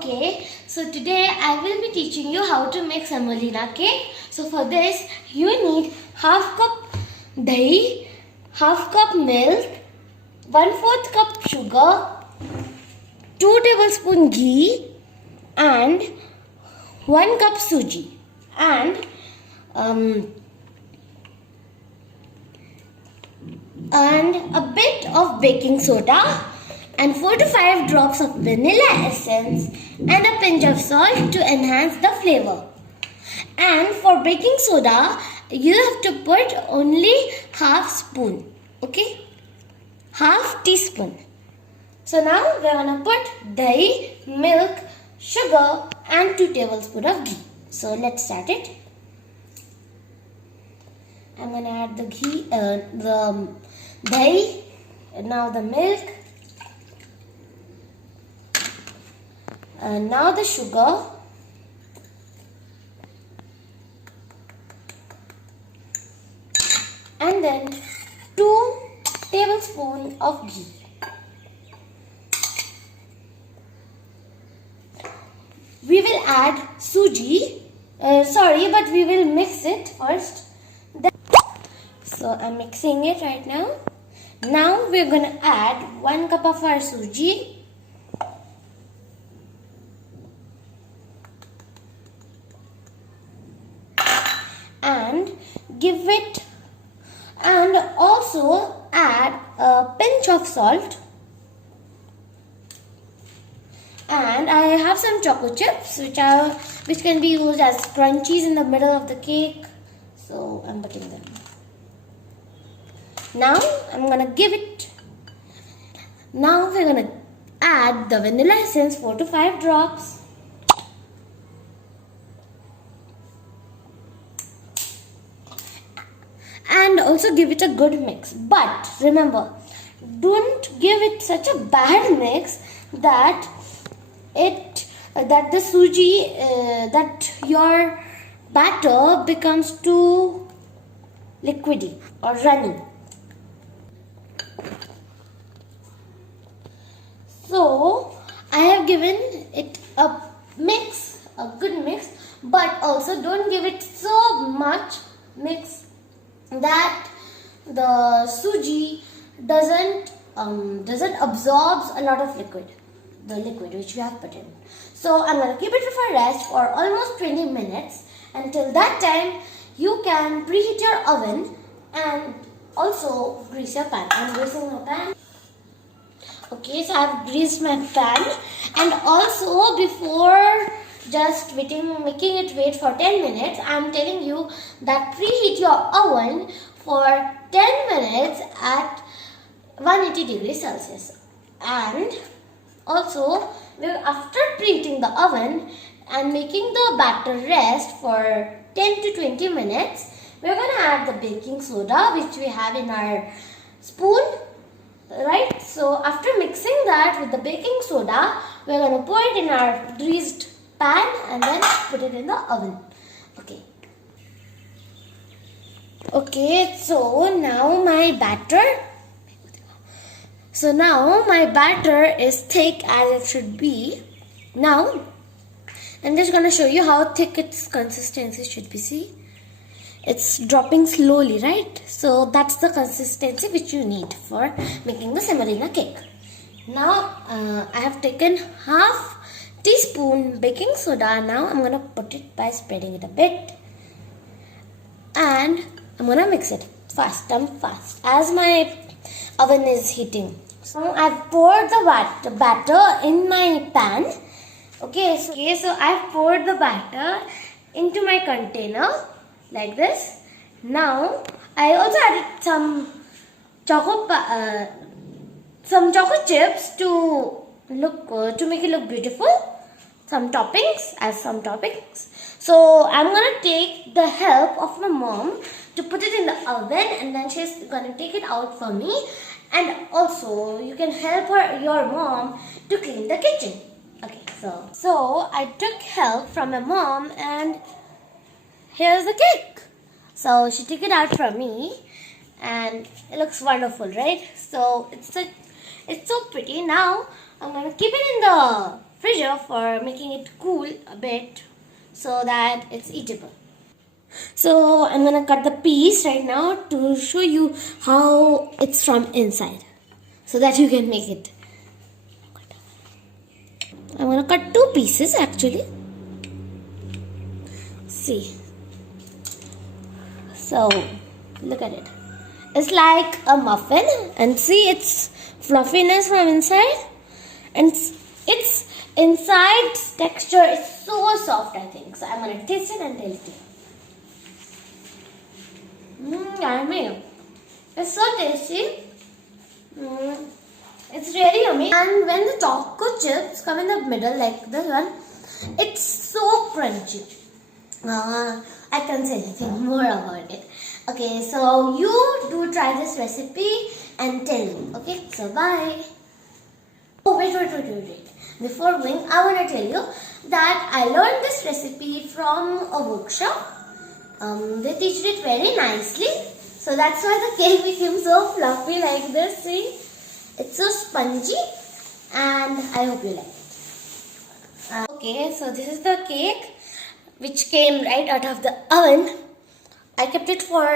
Okay, so today I will be teaching you how to make semolina cake. So for this you need half cup dahi, half cup milk, 1/4 cup sugar, 2 tablespoon ghee and 1 cup suji and a bit of baking soda and 4 to 5 drops of vanilla essence and a pinch of salt to enhance the flavor. And for baking soda, you have to put only half spoon, okay? Half teaspoon. So now we are going to put dahi, milk, sugar and 2 tablespoons of ghee. So let's start it. I'm going to add the ghee, the dahi, and now the milk, and now the sugar, and then 2 tablespoons of ghee. We will add suji, but we will mix it first. So I'm mixing it right now. Now we're going to add 1 cup of our suji. And give it, and also add a pinch of salt. And I have some chocolate chips which can be used as crunchies in the middle of the cake. So I'm putting them. Now I'm gonna give it. Now we're gonna add the vanilla essence, 4 to 5 drops. And also give it a good mix. But remember, don't give it such a bad mix that the suji, that your batter becomes too liquidy or runny. So I have given it a mix, a good mix, but also don't give it so much mix that the suji doesn't absorb a lot of liquid, the liquid which we have put in. So I'm going to keep it for rest for almost 20 minutes. Until that time, you can preheat your oven and also grease your pan. I'm greasing my pan. Okay, so I've greased my pan, and also before just making it wait for 10 minutes, I'm telling you that preheat your oven for 10 minutes at 180 degrees Celsius. And also, after preheating the oven and making the batter rest for 10 to 20 minutes, we're going to add the baking soda which we have in our spoon. Right, so after mixing that with the baking soda, we're going to pour it in our greased pan and then put it in the oven. Okay, so now my batter is thick as it should be. Now I'm just going to show you how thick its consistency should be. See, it's dropping slowly, right? So that's the consistency which you need for making the semolina cake. Now I have taken half teaspoon baking soda. Now I'm going to put it by spreading it a bit, and I'm going to mix it fast as my oven is heating. So I've poured the batter in my pan. Okay, so I've poured the batter into my container like this. Now I also added some chocolate chips to make it look beautiful. Some toppings. So I'm gonna take the help of my mom to put it in the oven, and then she's gonna take it out for me. And also you can help your mom to clean the kitchen. Okay, so I took help from my mom, and here's the cake. So she took it out from me, and it looks wonderful, right? So it's so pretty. Now I'm gonna keep it in the freezer for making it cool a bit so that it's eatable. So I'm gonna cut the piece right now to show you how it's from inside so that you can make it. I'm gonna cut 2 pieces actually. See. So look at it. It's like a muffin, and see its fluffiness from inside, and its inside texture is so soft, I think. So I'm gonna taste it and tell it to you. Yummy. It's so tasty. It's really yummy. And when the choco chips come in the middle like this one, it's so crunchy. I can't say anything more about it. Okay, so you do try this recipe and tell me. Okay, so bye. Oh, wait. Before going, I want to tell you that I learned this recipe from a workshop. They teach it very nicely. So that's why the cake became so fluffy like this. See? It's so spongy and I hope you like it. Okay, so this is the cake which came right out of the oven. I kept it for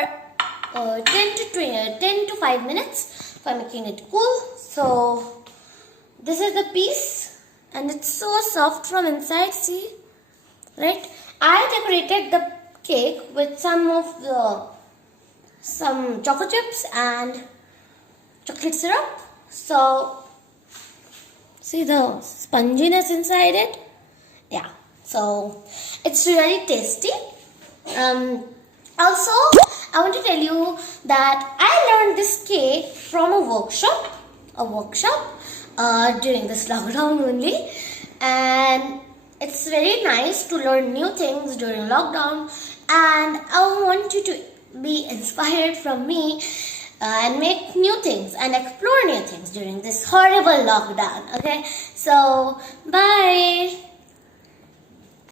10 to 5 minutes for making it cool. So this is the piece and it's so soft from inside, see? Right? I decorated the cake with some chocolate chips and chocolate syrup. So see the sponginess inside it? Yeah. So it's really tasty. Also, I want to tell you that I learned this cake from a workshop during this lockdown only, and it's very nice to learn new things during lockdown, and I want you to be inspired from me and make new things and explore new things during this horrible lockdown. Okay, so bye.